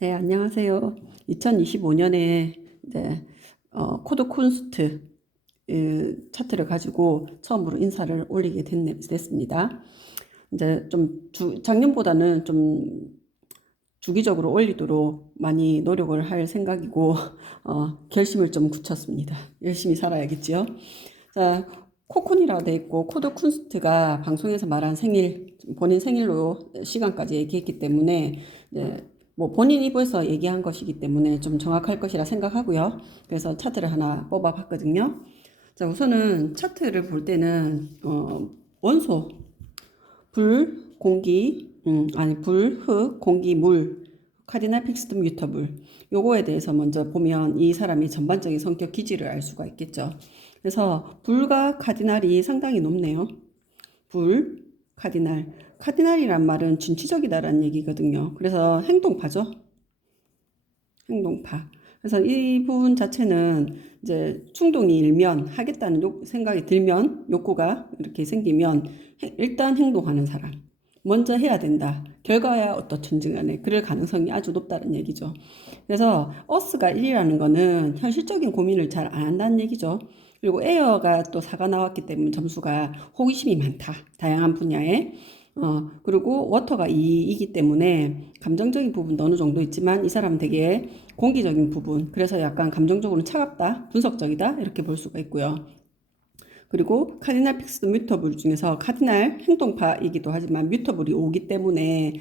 네, 안녕하세요. 2025년에 이제 코드 콘스트 차트를 가지고 처음으로 인사를 올리게 됐습니다. 이제 좀 작년보다는 좀 주기적으로 올리도록 많이 노력을 할 생각이고 결심을 좀 굳혔습니다. 열심히 살아야겠지요. 자, 코쿤이라고 돼 있고 코드 쿤스트가 방송에서 말한 생일, 본인 생일로 시간까지 얘기했기 때문에 이제 뭐 본인 입에서 얘기한 것이기 때문에 좀 정확할 것이라 생각하고요. 그래서 차트를 하나 뽑아봤거든요. 자, 우선은 차트를 볼 때는 원소 불, 공기, 아니 불, 흙, 공기, 물, 카디날 픽스드 뮤터블 요거에 대해서 먼저 보면 이 사람이 전반적인 성격 기질을 알 수가 있겠죠. 그래서 불과 카디날이 상당히 높네요. 불, 카디날. 카디날이란 말은 진취적이다라는 얘기거든요. 그래서 행동파죠. 행동파. 그래서 이분 자체는 이제 충동이 일면 하겠다는 생각이 들면 욕구가 이렇게 생기면 일단 행동하는 사람. 먼저 해야 된다. 결과야 어떻든지 간에 그럴 가능성이 아주 높다는 얘기죠. 그래서 어스가 1이라는 거는 현실적인 고민을 잘 안 한다는 얘기죠. 그리고 에어가 또 4가 나왔기 때문에 점수가 호기심이 많다. 다양한 분야에. 그리고 워터가 2이기 때문에 감정적인 부분도 어느 정도 있지만 이 사람은 되게 공기적인 부분, 그래서 약간 감정적으로 차갑다, 분석적이다 이렇게 볼 수가 있고요. 그리고 카디날 픽스드 뮤터블 중에서 카디날 행동파이기도 하지만 뮤터블이 오기 때문에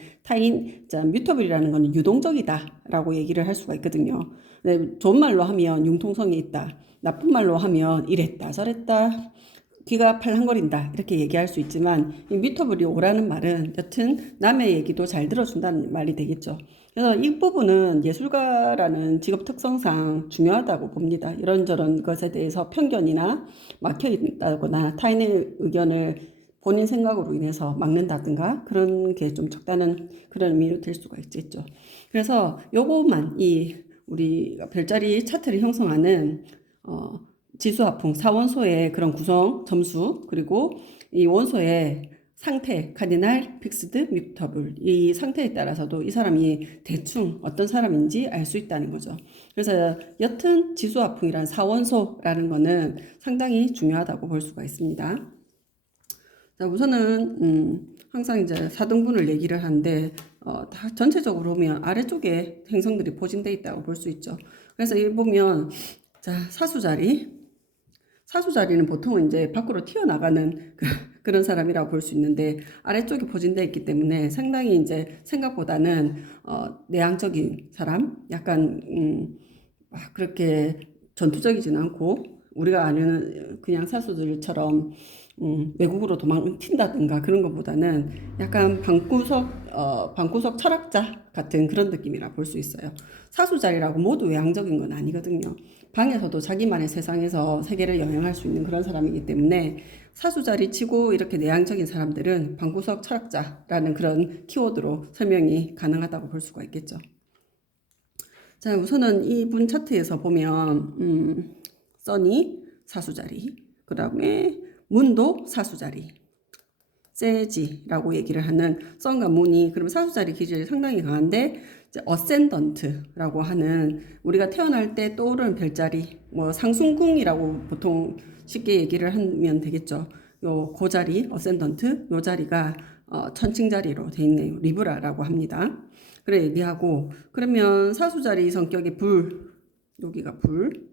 뮤터블이라는 것은 유동적이다라고 얘기를 할 수가 있거든요. 네, 좋은 말로 하면 융통성이 있다. 나쁜 말로 하면 이랬다 저랬다 귀가 팔랑거린다 이렇게 얘기할 수 있지만 이 뮤터블이 오라는 말은 여튼 남의 얘기도 잘 들어준다는 말이 되겠죠. 그래서 이 부분은 예술가라는 직업 특성상 중요하다고 봅니다. 이런저런 것에 대해서 편견이나 막혀 있다거나 타인의 의견을 본인 생각으로 인해서 막는다든가 그런 게 좀 적다는 그런 의미로 될 수가 있겠죠. 그래서 요것만 이 우리가 별자리 차트를 형성하는 지수화풍, 사원소의 그런 구성, 점수, 그리고 이 원소의 상태, 카디날, 픽스드, 뮤터블 이 상태에 따라서도 이 사람이 대충 어떤 사람인지 알 수 있다는 거죠. 그래서 옅은 지수화풍이란 사원소라는 거는 상당히 중요하다고 볼 수가 있습니다. 자, 우선은 항상 이제 4등분을 얘기를 하는데 다 전체적으로 보면 아래쪽에 행성들이 포진되어 있다고 볼 수 있죠. 그래서 이 보면 자, 사수자리는 보통은 이제 밖으로 튀어나가는 그런 사람이라고 볼 수 있는데 아래쪽에 포진되어 있기 때문에 상당히 이제 생각보다는 내향적인 사람, 약간 막 그렇게 전투적이진 않고 우리가 아는 그냥 사수들처럼 외국으로 도망 튄다든가 그런 것보다는 약간 방구석 철학자 같은 그런 느낌이라 볼 수 있어요. 사수자리라고 모두 외향적인 건 아니거든요. 방에서도 자기만의 세상에서 세계를 여행할 수 있는 그런 사람이기 때문에 사수자리 치고 이렇게 내향적인 사람들은 방구석 철학자라는 그런 키워드로 설명이 가능하다고 볼 수가 있겠죠. 자, 우선은 이분 차트에서 보면 써니 사수자리, 그 다음에 문도 사수자리, 세지라고 얘기를 하는 썬과 문이 그럼 사수자리 기질이 상당히 강한데 어센던트라고 하는 우리가 태어날 때 떠오르는 별자리 뭐 상순궁이라고 보통 쉽게 얘기를 하면 되겠죠. 요 그 자리 어센던트 요 자리가 천칭자리로 돼 있네요. 리브라라고 합니다. 그래 얘기하고 그러면 사수자리 성격이 불 여기가 불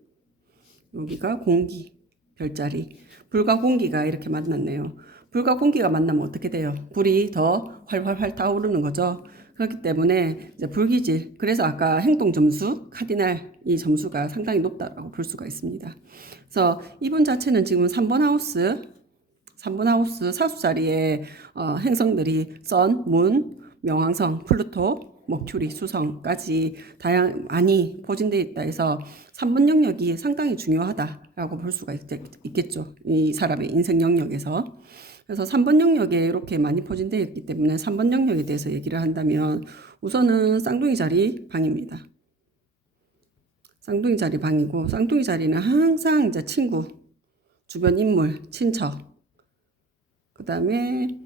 여기가 공기 별자리 불과 공기가 이렇게 만났네요. 불과 공기가 만나면 어떻게 돼요? 불이 더 활활활 타오르는 거죠. 그렇기 때문에 이제 불기질 그래서 아까 행동 점수 카디날 이 점수가 상당히 높다고 볼 수가 있습니다. 그래서 이분 자체는 지금 3번 하우스 사수자리에 행성들이 선, 문, 명왕성, 플루토, 목큐리, 수성까지 많이 포진되어 있다 해서 3번 영역이 상당히 중요하다라고 볼 수가 있겠죠. 이 사람의 인생 영역에서. 그래서 3번 영역에 이렇게 많이 포진되어 있기 때문에 3번 영역에 대해서 얘기를 한다면 우선은 쌍둥이 자리 방입니다. 쌍둥이 자리 방이고 쌍둥이 자리는 항상 이제 친구, 주변 인물, 친척, 그 다음에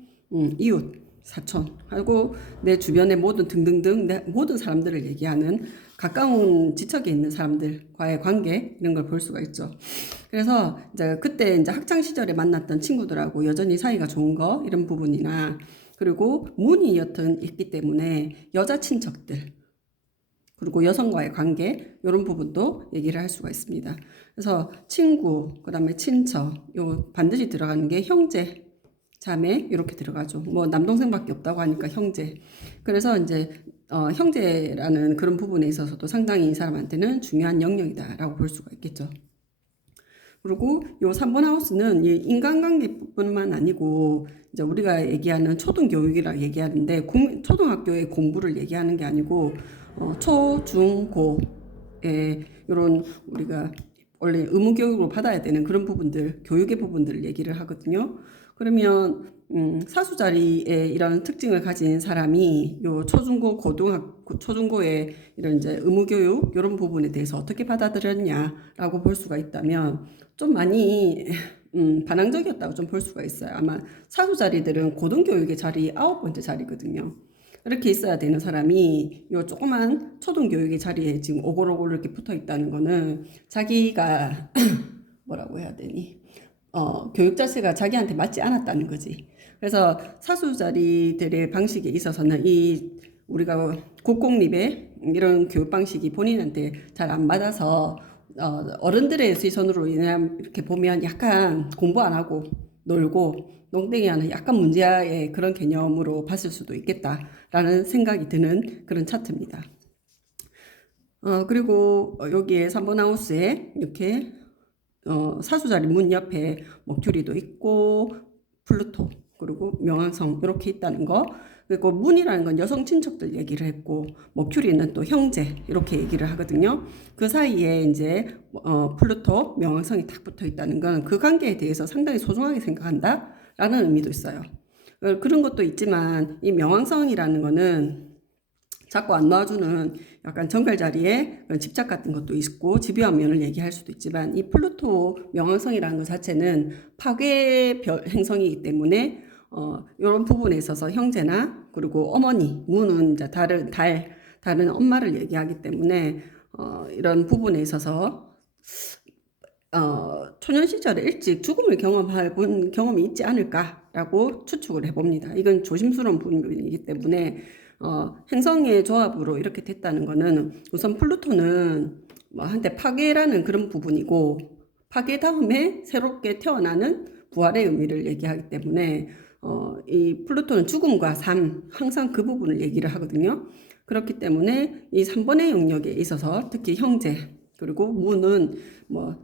이웃 사촌 하고 내 주변의 모든 등등등 내 모든 사람들을 얘기하는 가까운 지척에 있는 사람들과의 관계 이런 걸 볼 수가 있죠. 그래서 이제 그때 이제 학창 시절에 만났던 친구들하고 여전히 사이가 좋은 거 이런 부분이나 그리고 문이 여튼 있기 때문에 여자 친척들 그리고 여성과의 관계 이런 부분도 얘기를 할 수가 있습니다. 그래서 친구, 그다음에 친척, 요 반드시 들어가는 게 형제, 자매 이렇게 들어가죠. 뭐 남동생밖에 없다고 하니까 형제. 그래서 이제 형제라는 그런 부분에 있어서도 상당히 이 사람한테는 중요한 영역이다라고 볼 수가 있겠죠. 그리고 요 3번 하우스는 이 인간관계뿐만 아니고 이제 우리가 얘기하는 초등교육이라고 얘기하는데 초등학교의 공부를 얘기하는 게 아니고 초, 중, 고의 이런 우리가 원래 의무 교육을 받아야 되는 그런 부분들, 교육의 부분들을 얘기를 하거든요. 그러면 사수 자리에 이런 특징을 가진 사람이 요 초중고 초중고의 이런 이제 의무 교육 이런 부분에 대해서 어떻게 받아들였냐라고 볼 수가 있다면 좀 많이 반항적이었다고 좀 볼 수가 있어요. 아마 사수 자리들은 고등교육의 자리 9번째 자리거든요. 이렇게 있어야 되는 사람이 요 조그만 초등교육의 자리에 지금 오골오골 이렇게 붙어 있다는 거는 자기가 뭐라고 해야 되니? 교육 자체가 자기한테 맞지 않았다는 거지. 그래서 사수 자리들의 방식에 있어서는 이 우리가 국공립의 이런 교육 방식이 본인한테 잘 안 맞아서 어른들의 시선으로 이렇게 보면 약간 공부 안 하고 놀고 농땡이 하는 약간 문제의 그런 개념으로 봤을 수도 있겠다라는 생각이 드는 그런 차트입니다. 그리고 여기에 3번 하우스에 이렇게 사수자리 문 옆에 머큐리도 있고 플루토 그리고 명왕성 이렇게 있다는 거. 그리고 문이라는 건 여성 친척들 얘기를 했고 머큐리는 또 형제 이렇게 얘기를 하거든요. 그 사이에 이제 플루토 명왕성이 딱 붙어 있다는 건 그 관계에 대해서 상당히 소중하게 생각한다라는 의미도 있어요. 그런 것도 있지만 이 명왕성이라는 거는 자꾸 안 놔주는 약간 정갈 자리에 집착 같은 것도 있고 집요한 면을 얘기할 수도 있지만 이 플루토 명왕성이라는 것 자체는 파괴 행성이기 때문에 이런 부분에 있어서 형제나 그리고 어머니, 문은 이제 다른 엄마를 얘기하기 때문에 이런 부분에 있어서 초년 시절에 일찍 죽음을 경험해본 경험이 있지 않을까라고 추측을 해봅니다. 이건 조심스러운 부분이기 때문에 행성의 조합으로 이렇게 됐다는 거는 우선 플루토는 뭐 한때 파괴라는 그런 부분이고 파괴 다음에 새롭게 태어나는 부활의 의미를 얘기하기 때문에 이 플루토는 죽음과 삶 항상 그 부분을 얘기를 하거든요. 그렇기 때문에 이 3번의 영역에 있어서 특히 형제 그리고 무는 뭐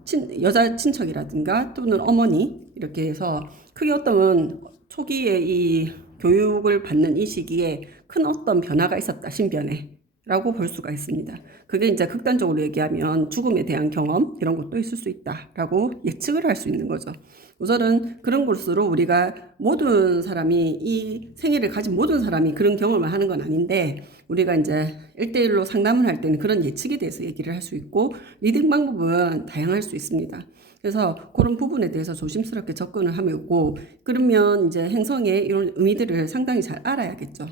여자 친척이라든가 또는 어머니 이렇게 해서 크게 어떤 초기에 이 교육을 받는 이 시기에 큰 어떤 변화가 있었다 신변에 라고 볼 수가 있습니다. 그게 이제 극단적으로 얘기하면 죽음에 대한 경험 이런 것도 있을 수 있다라고 예측을 할 수 있는 거죠. 우선은 그런 것으로 우리가 모든 사람이 이 생애를 가진 모든 사람이 그런 경험을 하는 건 아닌데 우리가 이제 1대1로 상담을 할 때는 그런 예측에 대해서 얘기를 할 수 있고 리딩 방법은 다양할 수 있습니다. 그래서 그런 부분에 대해서 조심스럽게 접근을 하면 있고 그러면 이제 행성의 이런 의미들을 상당히 잘 알아야겠죠.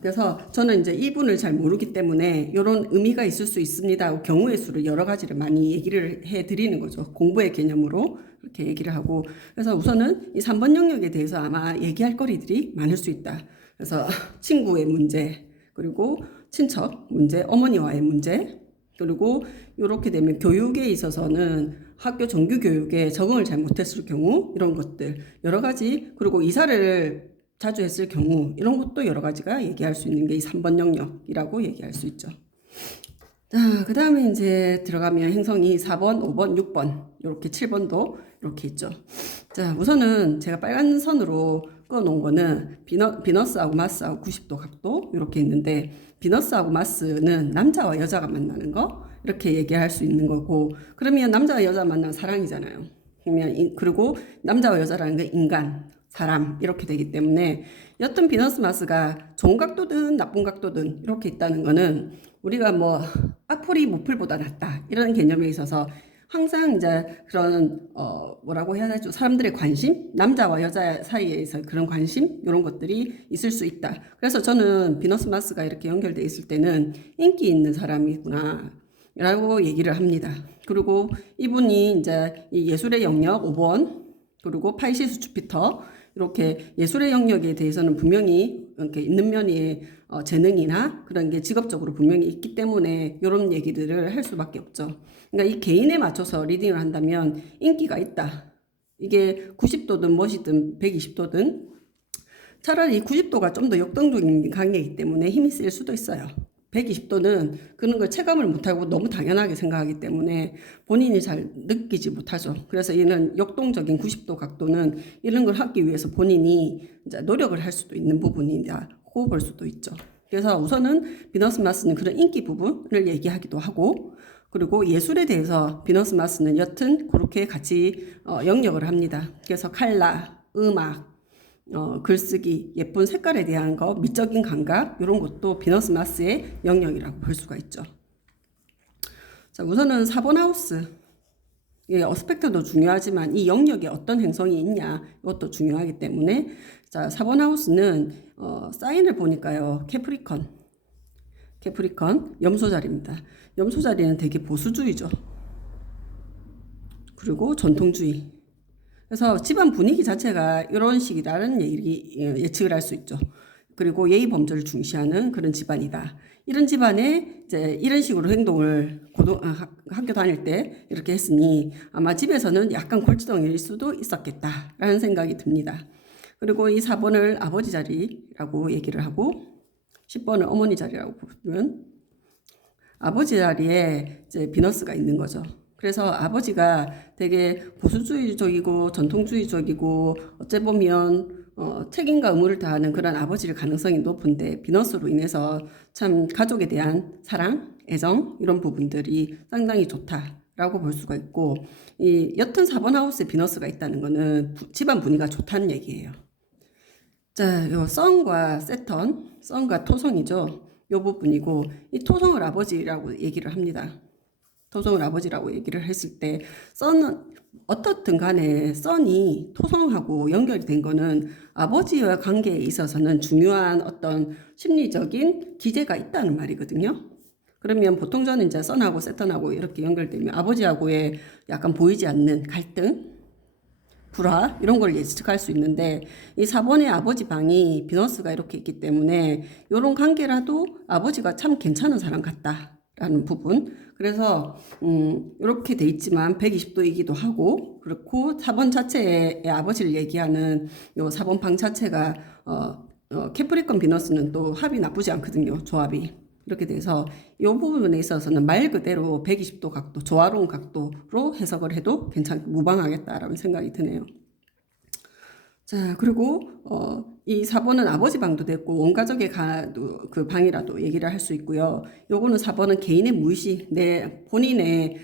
그래서 저는 이제 이분을 잘 모르기 때문에 이런 의미가 있을 수 있습니다. 경우의 수를 여러 가지를 많이 얘기를 해 드리는 거죠. 공부의 개념으로 이렇게 얘기를 하고 그래서 우선은 이 3번 영역에 대해서 아마 얘기할 거리들이 많을 수 있다. 그래서 친구의 문제 그리고 친척 문제 어머니와의 문제 그리고 이렇게 되면 교육에 있어서는 학교 정규 교육에 적응을 잘 못했을 경우 이런 것들 여러 가지 그리고 이사를 자주 했을 경우 이런 것도 여러 가지가 얘기할 수 있는 게 이 3번 영역이라고 얘기할 수 있죠. 자, 그 다음에 이제 들어가면 행성이 4번, 5번, 6번 이렇게 7번도 이렇게 있죠. 자, 우선은 제가 빨간 선으로 꺼놓은 거는 비너스하고 마스하고 90도 각도 이렇게 있는데 비너스하고 마스는 남자와 여자가 만나는 거 이렇게 얘기할 수 있는 거고 그러면 남자와 여자 만나면 사랑이잖아요. 그러면 그리고 남자와 여자라는 게 인간 사람 이렇게 되기 때문에 여튼 비너스 마스가 좋은 각도든 나쁜 각도든 이렇게 있다는 거는 우리가 뭐 악플이 무플보다 낫다 이런 개념에 있어서 항상 이제 그런 뭐라고 해야 되죠? 사람들의 관심, 남자와 여자 사이에서 그런 관심 이런 것들이 있을 수 있다. 그래서 저는 비너스 마스가 이렇게 연결돼 있을 때는 인기 있는 사람이구나 라고 얘기를 합니다. 그리고 이분이 이제 이 예술의 영역 5번 그리고 파이시스 주피터 이렇게 예술의 영역에 대해서는 분명히 이렇게 있는 면이 재능이나 그런 게 직업적으로 분명히 있기 때문에 이런 얘기들을 할 수밖에 없죠. 그러니까 이 개인에 맞춰서 리딩을 한다면 인기가 있다. 이게 90도든 멋이든 120도든 차라리 90도가 좀 더 역동적인 관계이기 때문에 힘이 쓸 수도 있어요. 120도는 그런 걸 체감을 못하고 너무 당연하게 생각하기 때문에 본인이 잘 느끼지 못하죠. 그래서 이는 역동적인 90도 각도는 이런 걸 하기 위해서 본인이 이제 노력을 할 수도 있는 부분이라고 볼 수도 있죠. 그래서 우선은 비너스 마스는 그런 인기 부분을 얘기하기도 하고 그리고 예술에 대해서 비너스 마스는 여튼 그렇게 같이 영역을 합니다. 그래서 칼라, 음악, 글쓰기, 예쁜 색깔에 대한 거, 미적인 감각 이런 것도 비너스 마스의 영역이라고 볼 수가 있죠. 자, 우선은 4번 하우스. 예, 어스펙트도 중요하지만 이 영역에 어떤 행성이 있냐 이것도 중요하기 때문에 자, 4번 하우스는 사인을 보니까요. 캐프리컨 염소 자리입니다. 염소 자리는 되게 보수주의죠. 그리고 전통주의. 그래서 집안 분위기 자체가 이런 식이라는 예측을 할 수 있죠. 그리고 예의 범절을 중시하는 그런 집안이다. 이런 집안에 이제 이런 식으로 행동을 학교 다닐 때 이렇게 했으니 아마 집에서는 약간 골치덩이일 수도 있었겠다라는 생각이 듭니다. 그리고 이 4번을 아버지 자리라고 얘기를 하고 10번을 어머니 자리라고 보면 아버지 자리에 이제 비너스가 있는 거죠. 그래서 아버지가 되게 보수주의적이고 전통주의적이고 어째 보면 책임과 의무를 다하는 그런 아버지일 가능성이 높은데 비너스로 인해서 참 가족에 대한 사랑, 애정 이런 부분들이 상당히 좋다라고 볼 수가 있고 이 여튼 4번 하우스에 비너스가 있다는 거는 집안 분위기가 좋다는 얘기예요. 자, 요 썬과 세턴, 썬과 토성이죠. 요 부분이고 이 토성을 아버지라고 얘기를 합니다. 토성을 아버지라고 얘기를 했을 때 썬은 어떻든 간에 썬이 토성하고 연결이 된 거는 아버지와 관계에 있어서는 중요한 어떤 심리적인 기제가 있다는 말이거든요. 그러면 보통 저는 이제 썬하고 세턴하고 이렇게 연결되면 아버지하고의 약간 보이지 않는 갈등, 불화 이런 걸 예측할 수 있는데 이 4번의 아버지 방이 비너스가 이렇게 있기 때문에 이런 관계라도 아버지가 참 괜찮은 사람 같다라는 부분. 그래서 이렇게 돼 있지만 120도이기도 하고 그렇고 4번 자체의 아버지를 얘기하는 요 4번 방 자체가 캐프리컨 비너스는 또 합이 나쁘지 않거든요. 조합이. 이렇게 돼서 이 부분에 있어서는 말 그대로 120도 각도, 조화로운 각도로 해석을 해도 무방하겠다라는 생각이 드네요. 자, 그리고 이 4번은 아버지 방도 됐고 원가족의 그 방이라도 얘기를 할 수 있고요. 요거는 4번은 개인의 무의식, 내 본인의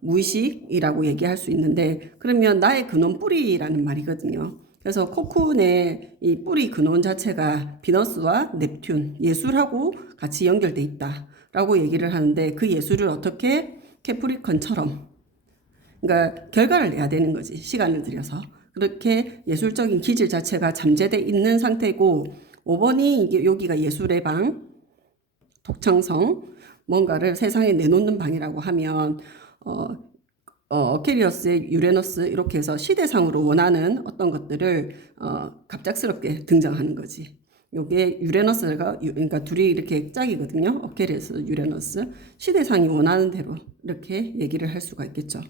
무의식이라고 얘기할 수 있는데 그러면 나의 근원 뿌리라는 말이거든요. 그래서 코쿤의 이 뿌리 근원 자체가 비너스와 넵튠, 예술하고 같이 연결돼 있다라고 얘기를 하는데 그 예술을 어떻게 캐프리컨처럼 그러니까 결과를 내야 되는 거지. 시간을 들여서. 그렇게 예술적인 기질 자체가 잠재돼 있는 상태고 5번이 이게 여기가 예술의 방, 독창성, 뭔가를 세상에 내놓는 방이라고 하면 어케리어스의 유레너스 이렇게 해서 시대상으로 원하는 어떤 것들을 갑작스럽게 등장하는 거지. 요게 유레너스가 그러니까 둘이 이렇게 짝이거든요. 어케리어스, 유레너스. 시대상이 원하는 대로 이렇게 얘기를 할 수가 있겠죠.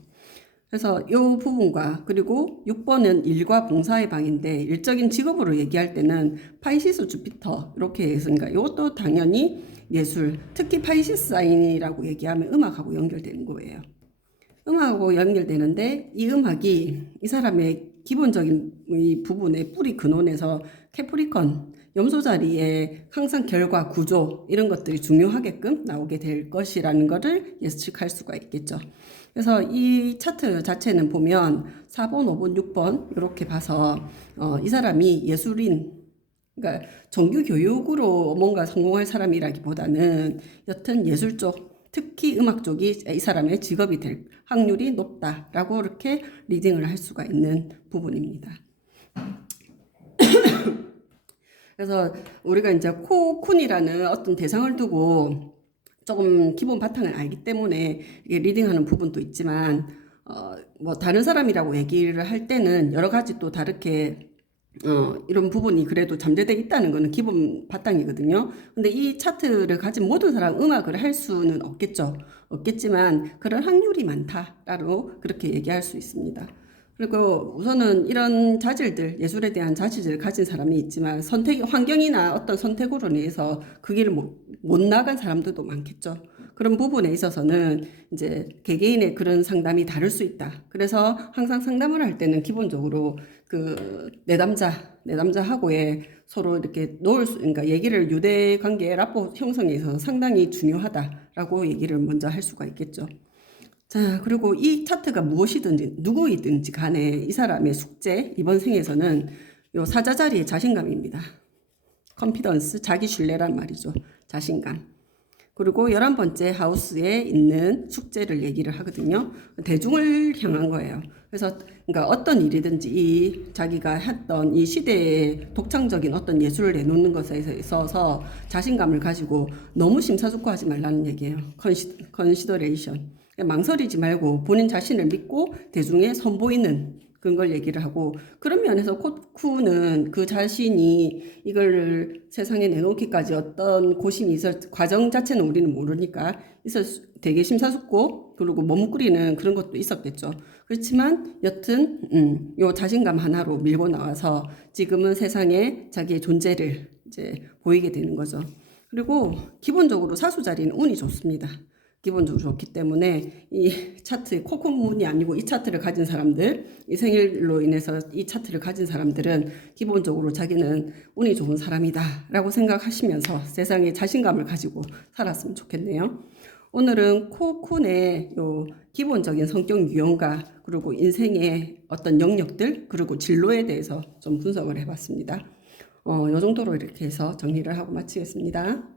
그래서 이 부분과 그리고 6번은 일과 봉사의 방인데 일적인 직업으로 얘기할 때는 파이시스 주피터 이렇게 했으니까 이것도 당연히 예술, 특히 파이시스 사인이라고 얘기하면 음악하고 연결되는 거예요. 음악하고 연결되는데 이 음악이 이 사람의 기본적인 이 부분의 뿌리 근원에서 캐프리컨 염소 자리에 항상 결과 구조 이런 것들이 중요하게끔 나오게 될 것이라는 것을 예측할 수가 있겠죠. 그래서 이 차트 자체는 보면 4번, 5번, 6번 이렇게 봐서 이 사람이 예술인 그러니까 정규 교육으로 뭔가 성공할 사람이라기보다는 여튼 예술 쪽 특히 음악 쪽이 이 사람의 직업이 될 확률이 높다라고 이렇게 리딩을 할 수가 있는 부분입니다. 그래서 우리가 이제 코쿤이라는 어떤 대상을 두고 조금 기본 바탕을 알기 때문에 이게 리딩하는 부분도 있지만 뭐 다른 사람이라고 얘기를 할 때는 여러 가지 또 다르게 이런 부분이 그래도 잠재되어 있다는 거는 기본 바탕이거든요. 근데 이 차트를 가진 모든 사람 음악을 할 수는 없겠지만 그런 확률이 많다라고 그렇게 얘기할 수 있습니다. 그리고 우선은 이런 자질들, 예술에 대한 자질을 가진 사람이 있지만 환경이나 어떤 선택으로 인해서 그 길을 못 나간 사람들도 많겠죠. 그런 부분에 있어서는 이제 개개인의 그런 상담이 다를 수 있다. 그래서 항상 상담을 할 때는 기본적으로 그 내담자하고의 서로 이렇게 그러니까 얘기를 유대 관계 라포 형성에 있어서 상당히 중요하다라고 얘기를 먼저 할 수가 있겠죠. 자, 그리고 이 차트가 무엇이든지 누구이든지 간에 이 사람의 숙제 이번 생에서는 요 사자자리의 자신감입니다. 컨피던스, 자기 신뢰란 말이죠. 자신감. 그리고 11번째 하우스에 있는 숙제를 얘기를 하거든요. 대중을 향한 거예요. 그래서 그러니까 어떤 일이든지 이 자기가 했던 이 시대의 독창적인 어떤 예술을 내놓는 것에 있어서 자신감을 가지고 너무 심사숙고하지 말라는 얘기예요. 컨시더레이션. 망설이지 말고 본인 자신을 믿고 대중에 선보이는 그런 걸 얘기를 하고, 그런 면에서 코쿠는 그 자신이 이걸 세상에 내놓기까지 어떤 고심이 있을 과정 자체는 우리는 모르니까 되게 심사숙고 그리고 머뭇거리는 그런 것도 있었겠죠. 그렇지만 여튼 요 자신감 하나로 밀고 나와서 지금은 세상에 자기의 존재를 이제 보이게 되는 거죠. 그리고 기본적으로 사수 자리는 운이 좋습니다. 기본적으로 좋기 때문에 이 차트, 코코문이 아니고 이 차트를 가진 사람들, 이 생일로 인해서 이 차트를 가진 사람들은 기본적으로 자기는 운이 좋은 사람이다 라고 생각하시면서 세상에 자신감을 가지고 살았으면 좋겠네요. 오늘은 코쿤의 요 기본적인 성격 유형과 그리고 인생의 어떤 영역들 그리고 진로에 대해서 좀 분석을 해봤습니다. 요 정도로 이렇게 해서 정리를 하고 마치겠습니다.